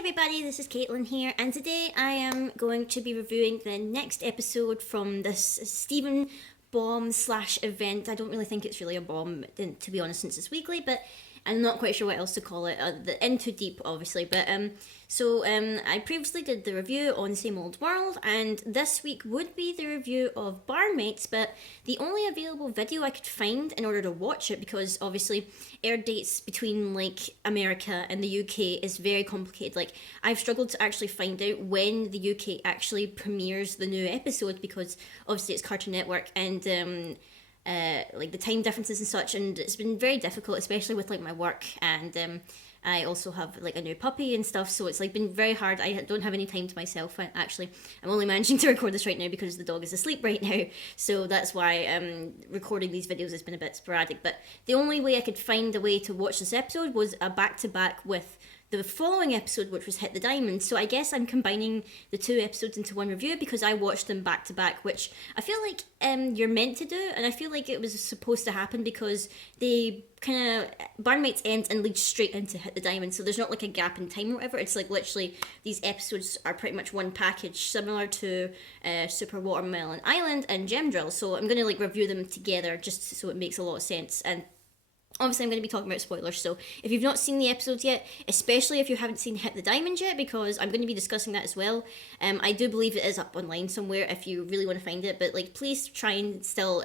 everybody, this is Caitlin here, and today I am going to be reviewing the next episode from this Stephen bomb / event. I don't really think it's really a bomb, to be honest, since it's weekly, but I'm not quite sure what else to call it. In Too Deep, obviously, but I previously did the review on Same Old World, and this week would be the review of Barnmates, but the only available video I could find in order to watch it, because obviously air dates between like America and the UK is very complicated. Like, I've struggled to actually find out when the UK actually premieres the new episode, because obviously it's Cartoon Network, and like the time differences and such, and it's been very difficult, especially with like my work, and I also have like a new puppy and stuff, so it's like been very hard. I don't have any time to myself. Actually, I'm only managing to record this right now because the dog is asleep right now, so that's why recording these videos has been a bit sporadic. But the only way I could find a way to watch this episode was a back-to-back with the following episode, which was Hit the Diamond. So I guess I'm combining the two episodes into one review because I watched them back to back, which I feel like you're meant to do, and I feel like it was supposed to happen because they kind of Barnmates ends and leads straight into Hit the Diamond, so there's not like a gap in time or whatever. It's like literally these episodes are pretty much one package, similar to Super Watermelon Island and Gem Drill. So I'm gonna like review them together just so it makes a lot of sense. And obviously, I'm going to be talking about spoilers, so if you've not seen the episodes yet, especially if you haven't seen Hit the Diamond yet, because I'm going to be discussing that as well, I do believe it is up online somewhere if you really want to find it, but like, please try and still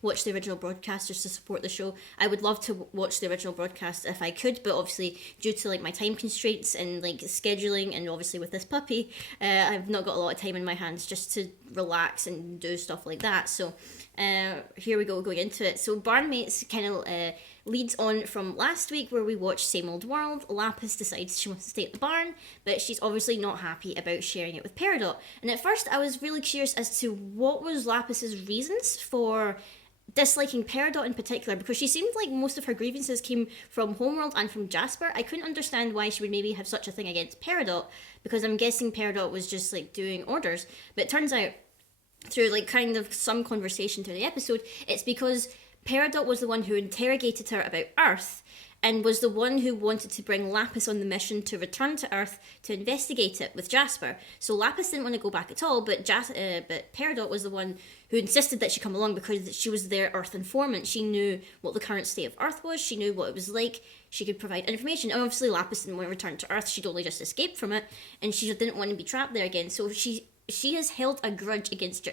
watch the original broadcast just to support the show. I would love to watch the original broadcast if I could, but obviously, due to like my time constraints and like scheduling, and obviously with this puppy, I've not got a lot of time in my hands just to relax and do stuff like that, so here we go, going into it. So Barnmates kind of leads on from last week where we watched Same Old World. Lapis decides she wants to stay at the barn, but she's obviously not happy about sharing it with Peridot. And at first I was really curious as to what was Lapis's reasons for disliking Peridot in particular, because she seemed like most of her grievances came from Homeworld and from Jasper. I couldn't understand why she would maybe have such a thing against Peridot, because I'm guessing Peridot was just like doing orders, but it turns out through like kind of some conversation through the episode, it's because Peridot was the one who interrogated her about Earth, and was the one who wanted to bring Lapis on the mission to return to Earth to investigate it with Jasper. So Lapis didn't want to go back at all, but Peridot was the one who insisted that she come along because she was their Earth informant. She knew what the current state of Earth was, she knew what it was like, she could provide information. And obviously Lapis didn't want to return to Earth, she'd only just escaped from it, and she didn't want to be trapped there again. So she has held a grudge against,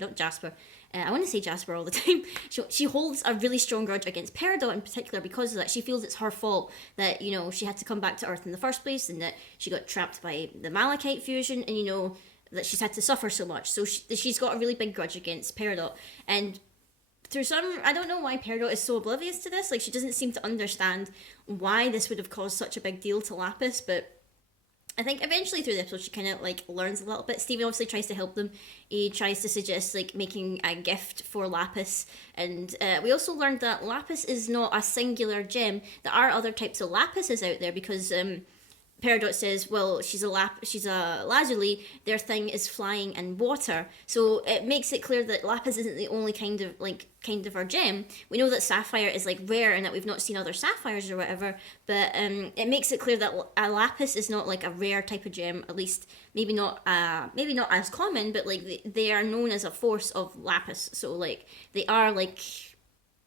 not Jasper, I want to say Jasper all the time. She holds a really strong grudge against Peridot in particular because of that. She feels it's her fault that, you know, she had to come back to Earth in the first place, and that she got trapped by the Malachite fusion, and, you know, that she's had to suffer so much. So she's got a really big grudge against Peridot. And through I don't know why Peridot is so oblivious to this. Like, she doesn't seem to understand why this would have caused such a big deal to Lapis, but I think eventually through the episode she kind of like learns a little bit. Steven obviously tries to help them. He tries to suggest like making a gift for Lapis, and we also learned that Lapis is not a singular gem. There are other types of Lapises out there, because Peridot says, well, she's a lazuli, their thing is flying in water. So it makes it clear that Lapis isn't the only kind of our gem. We know that Sapphire is like rare and that we've not seen other Sapphires or whatever, but it makes it clear that a Lapis is not like a rare type of gem, at least maybe not as common, but like they are known as a force of Lapis. So like they are like,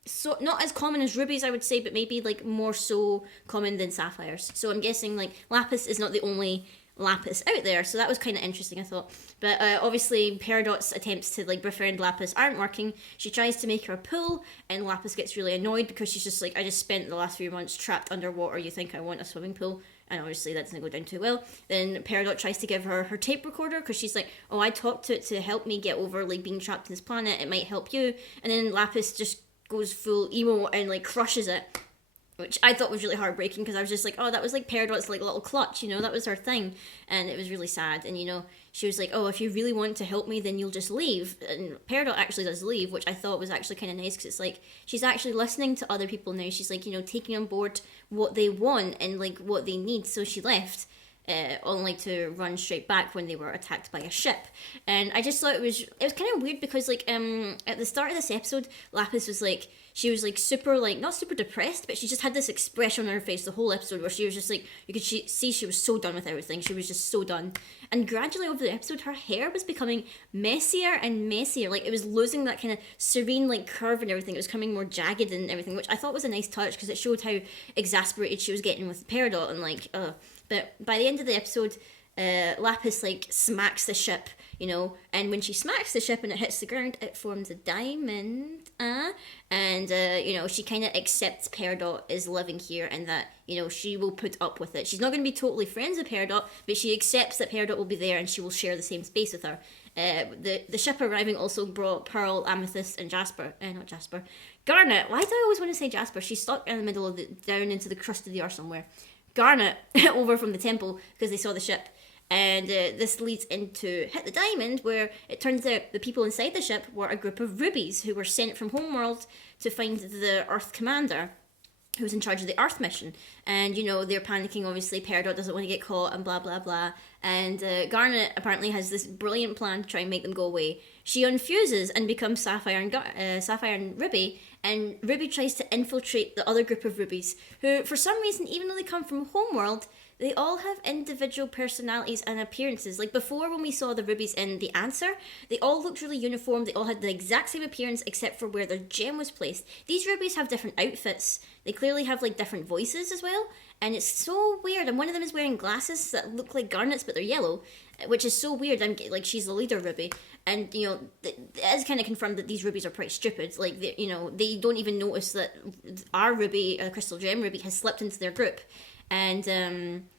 so not as common as rubies, I would say, but maybe like more so common than sapphires. So I'm guessing like Lapis is not the only Lapis out there, so that was kind of interesting, I thought. But obviously Peridot's attempts to like befriend Lapis aren't working. She tries to make her pull, and Lapis gets really annoyed because she's just like, I just spent the last few months trapped underwater, you think I want a swimming pool? And obviously that doesn't go down too well. Then Peridot tries to give her her tape recorder because she's like, oh, I talked to it to help me get over like being trapped in this planet, it might help you. And then Lapis just goes full emo and like crushes it, which I thought was really heartbreaking, because I was just like, oh, that was like Peridot's like little clutch, you know, that was her thing, and it was really sad. And, you know, she was like, oh, if you really want to help me, then you'll just leave. And Peridot actually does leave, which I thought was actually kind of nice, because it's like she's actually listening to other people now. She's like, you know, taking on board what they want and like what they need. So she left, only to run straight back when they were attacked by a ship. And I just thought it was kind of weird, because like at the start of this episode, Lapis was like, she was like super, like, not super depressed, but she just had this expression on her face the whole episode where she was just like, you could see she was so done with everything. She was just so done. And gradually over the episode, her hair was becoming messier and messier. Like, it was losing that kind of serene, like, curve and everything. It was becoming more jagged and everything, which I thought was a nice touch because it showed how exasperated she was getting with Peridot and, like, But by the end of the episode, Lapis, like, smacks the ship, you know, and when she smacks the ship and it hits the ground, it forms a diamond, and, you know, she kind of accepts Peridot is living here and that, you know, she will put up with it. She's not going to be totally friends with Peridot, but she accepts that Peridot will be there and she will share the same space with her. The ship arriving also brought Pearl, Amethyst, and Garnet. Why do I always want to say Jasper? She's stuck in the middle of down into the crust of the earth somewhere. Garnet over from the temple because they saw the ship. And this leads into Hit the Diamond, where it turns out the people inside the ship were a group of rubies who were sent from Homeworld to find the Earth commander who was in charge of the Earth mission. And, you know, they're panicking, obviously. Peridot doesn't want to get caught and blah, blah, blah. And Garnet apparently has this brilliant plan to try and make them go away. She unfuses and becomes Sapphire and Ruby, and Ruby tries to infiltrate the other group of rubies, who, for some reason, even though they come from Homeworld, they all have individual personalities and appearances. Like before, when we saw the rubies in The Answer, they all looked really uniform. They all had the exact same appearance except for where their gem was placed. These rubies have different outfits. They clearly have like different voices as well. And it's so weird. And one of them is wearing glasses that look like Garnet's, but they're yellow, which is so weird. I'm like, she's the leader ruby. And, you know, it is kind of confirmed that these rubies are pretty stupid. Like, you know, they don't even notice that our ruby, Crystal Gem ruby, has slipped into their group. And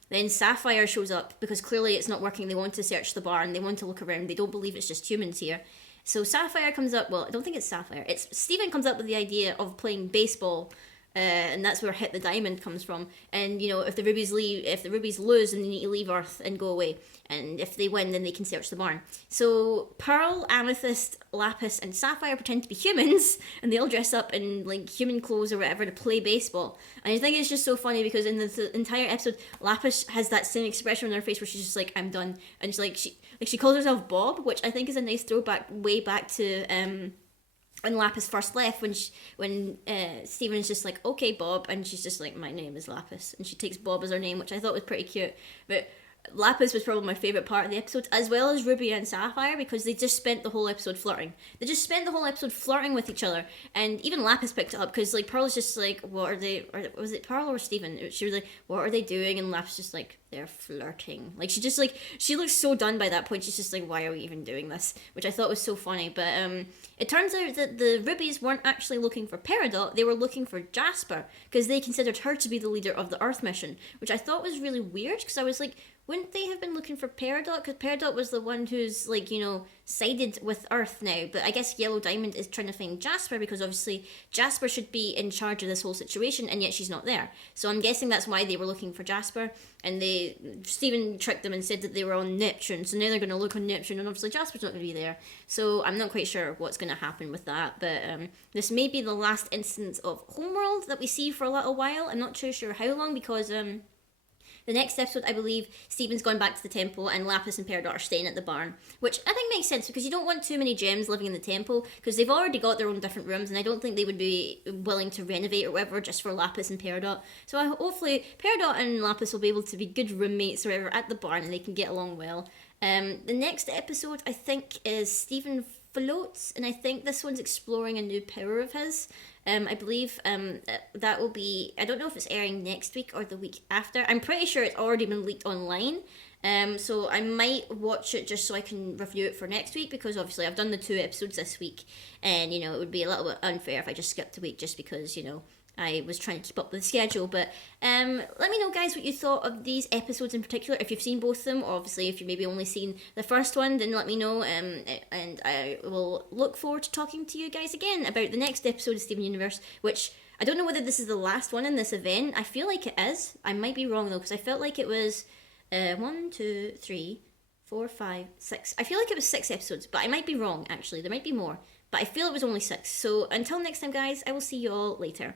then Sapphire shows up because clearly it's not working. They want to search the barn. They want to look around. They don't believe it's just humans here. So Sapphire comes up. Well, I don't think it's Sapphire. It's Steven comes up with the idea of playing baseball. And that's where Hit the Diamond comes from. And, you know, if the rubies lose, then they need to leave Earth and go away. And if they win, then they can search the barn. So Pearl, Amethyst, Lapis, and Sapphire pretend to be humans, and they all dress up in like human clothes or whatever to play baseball. And I think it's just so funny because in the entire episode, Lapis has that same expression on her face where she's just like, "I'm done," and she calls herself Bob, which I think is a nice throwback way back to when Lapis first left, when Steven's just like, "Okay, Bob," and she's just like, "My name is Lapis," and she takes Bob as her name, which I thought was pretty cute. But Lapis was probably my favourite part of the episode, as well as Ruby and Sapphire, because they just spent the whole episode flirting. They just spent the whole episode flirting with each other, and even Lapis picked it up, because like Pearl's just like, "What are they?" Or was it Pearl or Steven? She was like, "What are they doing?" And Lapis just like, "They're flirting." Like she looks so done by that point. She's just like, "Why are we even doing this?" Which I thought was so funny. But it turns out that the rubies weren't actually looking for Peridot. They were looking for Jasper, because they considered her to be the leader of the Earth mission, which I thought was really weird, because I was like, wouldn't they have been looking for Peridot? Because Peridot was the one who's, like, you know, sided with Earth now. But I guess Yellow Diamond is trying to find Jasper, because obviously Jasper should be in charge of this whole situation, and yet she's not there. So I'm guessing that's why they were looking for Jasper. And Steven tricked them and said that they were on Neptune. So now they're going to look on Neptune, and obviously Jasper's not going to be there. So I'm not quite sure what's going to happen with that. But this may be the last instance of Homeworld that we see for a little while. I'm not too sure how long, because the next episode, I believe, Steven's gone back to the temple and Lapis and Peridot are staying at the barn, which I think makes sense because you don't want too many gems living in the temple because they've already got their own different rooms, and I don't think they would be willing to renovate or whatever just for Lapis and Peridot. So hopefully Peridot and Lapis will be able to be good roommates or whatever at the barn, and they can get along well. The next episode, I think, is Steven Floats, and I think this one's exploring a new power of his. I believe that will be, I don't know if it's airing next week or the week after. I'm pretty sure it's already been leaked online. So I might watch it just so I can review it for next week, because obviously I've done the 2 episodes this week, and, you know, it would be a little bit unfair if I just skipped a week just because, you know, I was trying to keep up with the schedule. But let me know, guys, what you thought of these episodes in particular. If you've seen both of them, or obviously if you've maybe only seen the first one, then let me know, and I will look forward to talking to you guys again about the next episode of Steven Universe, which I don't know whether this is the last one in this event. I feel like it is. I might be wrong though, because I felt like it was 1, 2, 3, 4, 5, 6. I feel like it was 6 episodes, but I might be wrong, actually. There might be more, but I feel it was only 6. So until next time, guys, I will see you all later.